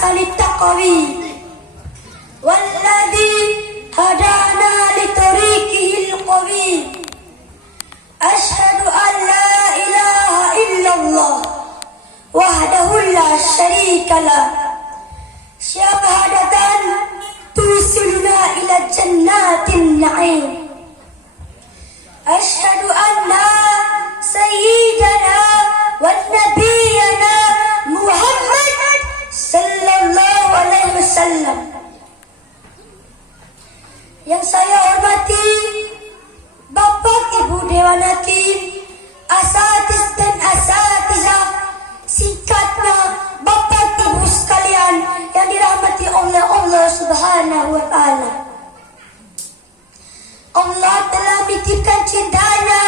أحسن التقويم والذي هدانا لطريقه القويم أشهد أن لا إله إلا الله وحده لا شريك له شهادة توصلنا إلى جنات النعيم أشهد أن سيدنا ونبينا محمد صلى الله عليه wasallam. Yang saya hormati Bapak Ibu Dewan Hakim, Asatiz dan Asatizah, singkatnya Bapak Ibu sekalian yang dirahmati oleh Allah Subhanahu wa Ta'ala. Allah telah menitipkan cintanya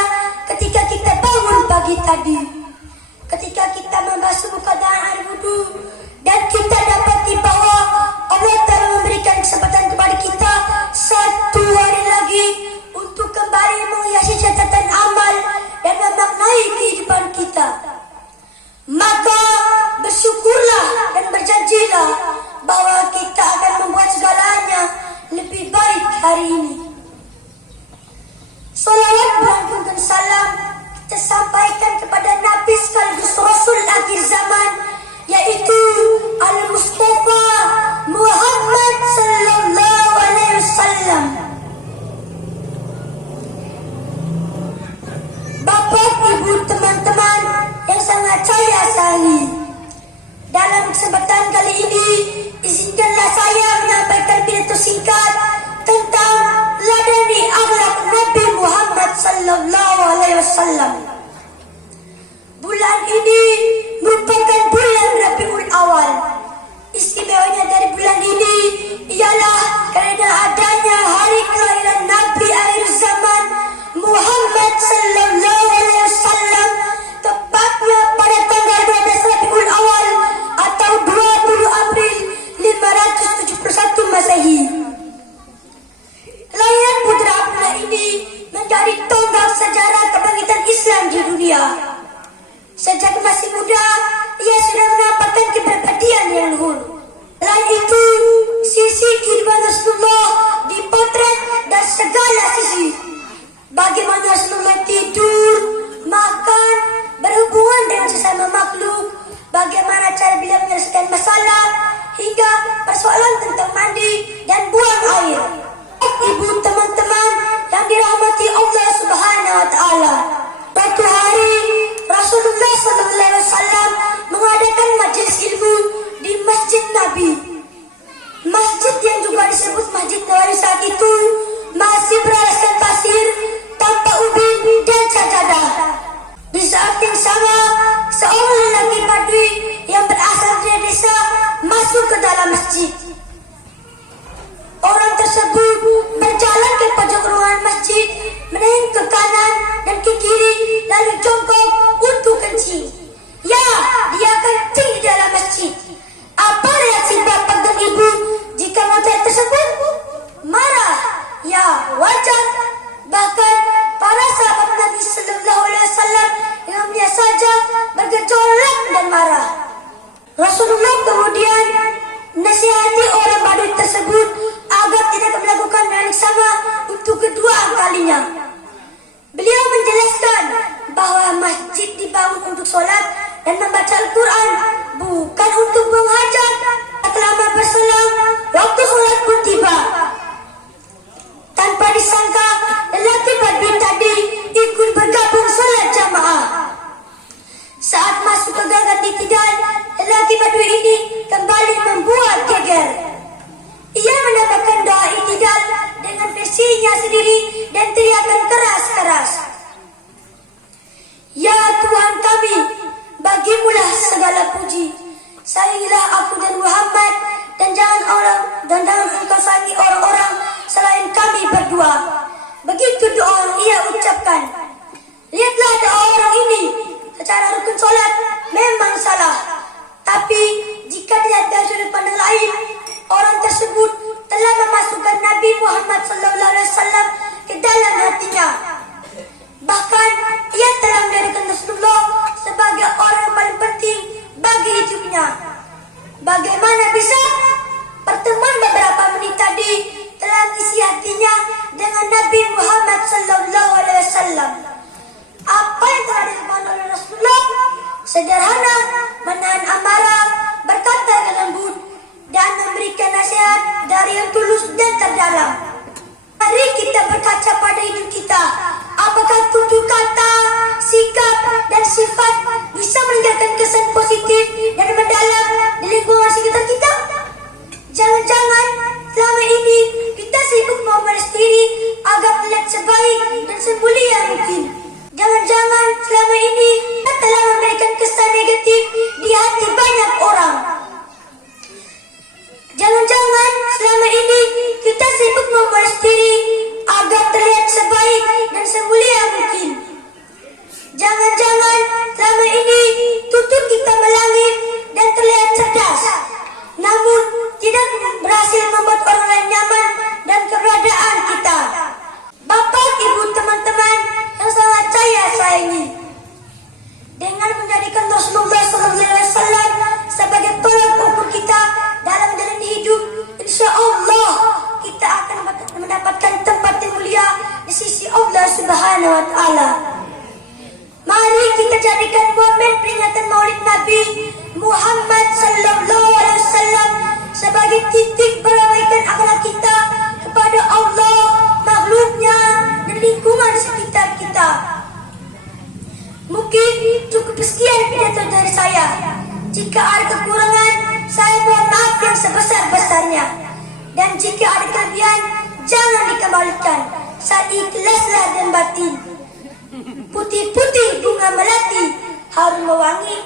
ketika kita bangun pagi tadi, ketika kita membasuh keadaan air wudu, dan kita dapati bahwa Allah telah memberikan kesempatan kepada kita 1 hari lagi untuk kembali menghiasi catatan amal dan memaknai kehidupan kita. Maka bersyukurlah dan berjanjilah bahwa kita akan membuat segalanya lebih baik hari ini. Salawat berangkat dan salam kita sampaikan kepada Nabi sekaligus Rasul akhir zaman, yaitu Al-Mustafa Muhammad sallallahu alaihi wasallam. Bapak, Ibu, teman-teman yang sangat saya sayangi, dalam kesempatan kali ini izinkanlah saya menyampaikan pidato singkat tentang ladani akhlak Nabi Muhammad sallallahu alaihi wasallam. Bulan ini merupakan bulan Rabiul Awal. Istimewanya dari bulan ini ialah karena adanya hari kelahiran Nabi akhir zaman Muhammad sallallahu alaihi wasallam, tepatnya pada tanggal 12 Rabiul Awal atau 20 April 571 Masehi. Kelahiran putra Abdullah ini menjadi tonggak sejarah kebangkitan Islam di dunia. Sejak masih muda, ia sudah menampakkan kepribadian yang luhur. Selain itu, sisi kehidupan Rasulullah dipotret dari segala sisi. Bagaimana Rasulullah tidur, makan, berhubungan dengan sesama makhluk, bagaimana cara beliau menyelesaikan masalah, hingga persoalan tentang mandi dan buang air. Ibu, teman-teman yang dirahmati Allah Subhanahu wa Ta'ala, suatu hari Rasulullah SAW mengadakan majelis ilmu di Masjid Nabi. Masjid yang juga disebut Masjid Nabawi saat itu masih beralaskan pasir, tanpa ubin dan sajadah. Di saat yang sama, seorang lelaki Badui yang berasal dari desa masuk ke dalam masjid. Orang tersebut berjalan ke pojok ruangan masjid, menengok ke kanan dan ke kiri, lalu jongkok untuk kencing. Ya, dia kencing di dalam masjid. Apa reaksi bapak dan ibu jika melihat tersebut? Marah? Ya, wajar. Bahkan para sahabat Nabi sallallahu alaihi wasallam yang biasa saja bergejolak dan marah. Rasulullah kemudian nasihati orang Badui tersebut agar tidak melakukan hal yang sama untuk kedua kalinya. Beliau menjelaskan bahwa masjid dibangun untuk sholat dan membaca Al-Quran, bukan untuk buang hajat. Lama berselang, waktu sholat pun tiba. Tanpa disangka, lelaki Badui tadi ikut bergabung sholat jamaah. Saat masuk ke gagang iktidal, lelaki Badui ini kembali membuat geger. Ia menambahkan doa iktidal dengan versinya sendiri dan teriakan keras-keras. Ya Tuhan kami, bagimulah segala puji. Sayangilah aku dan Muhammad, dan jangan engkau sayangi orang-orang selain kami berdua. Begitu doa yang ia ucapkan. Lihatlah doa orang ini. Secara rukun solat memang salah, tapi jika dilihat dari sudut pandang lain, orang tersebut telah memasukkan Nabi Muhammad SAW ke dalam hatinya. Bahkan ia telah menjadikan Rasulullah sebagai orang yang paling penting bagi hidupnya. Bagaimana bisa sederhana, menahan amarah, berkata dengan lembut, dan memberikan nasihat dari yang tulus dan terdalam. Mari kita berkaca pada hidup kita. Apakah tutur kata, sikap, dan sifat bisa meninggalkan kesan positif dan mendalam di lingkungan sekitar kita? Jangan-jangan selama ini kita sibuk memeras diri agar terlihat sebaik dan semulia mungkin. Jangan-jangan selama ini kita telah memberikan kesan negatif di hati banyak orang. Jangan-jangan selama ini kita sibuk memeras diri agar terlihat sebaik dan semulia mungkin. Jangan-jangan selama ini tutur kita melangit dan terlihat cerdas, namun tidak berhasil membuat orang lain nyaman dan keberadaan kita. Bapak, ibu, teman-teman yang sangat saya sayangi, dengan menjadikan Rasulullah SAW sebagai tolak ukur kita dalam jalan hidup, insya Allah kita akan mendapatkan tempat yang mulia di sisi Allah Subhanahu Wa Taala. Mari kita jadikan momen peringatan Maulid Nabi Muhammad Sallallahu Alaihi Wasallam sebagai titik perbaikan akhlak kita kepada Allah, makhluknya, dan lingkungan sekitar kita. Mungkin cukup sekian pidato dari saya. Jika ada kekurangan, saya mohon maaf yang sebesar-besarnya. Dan jika ada kelebihan, jangan dikembalikan. Saya ikhlas lahir dan batin. Putih-putih bunga melati, harum mewangi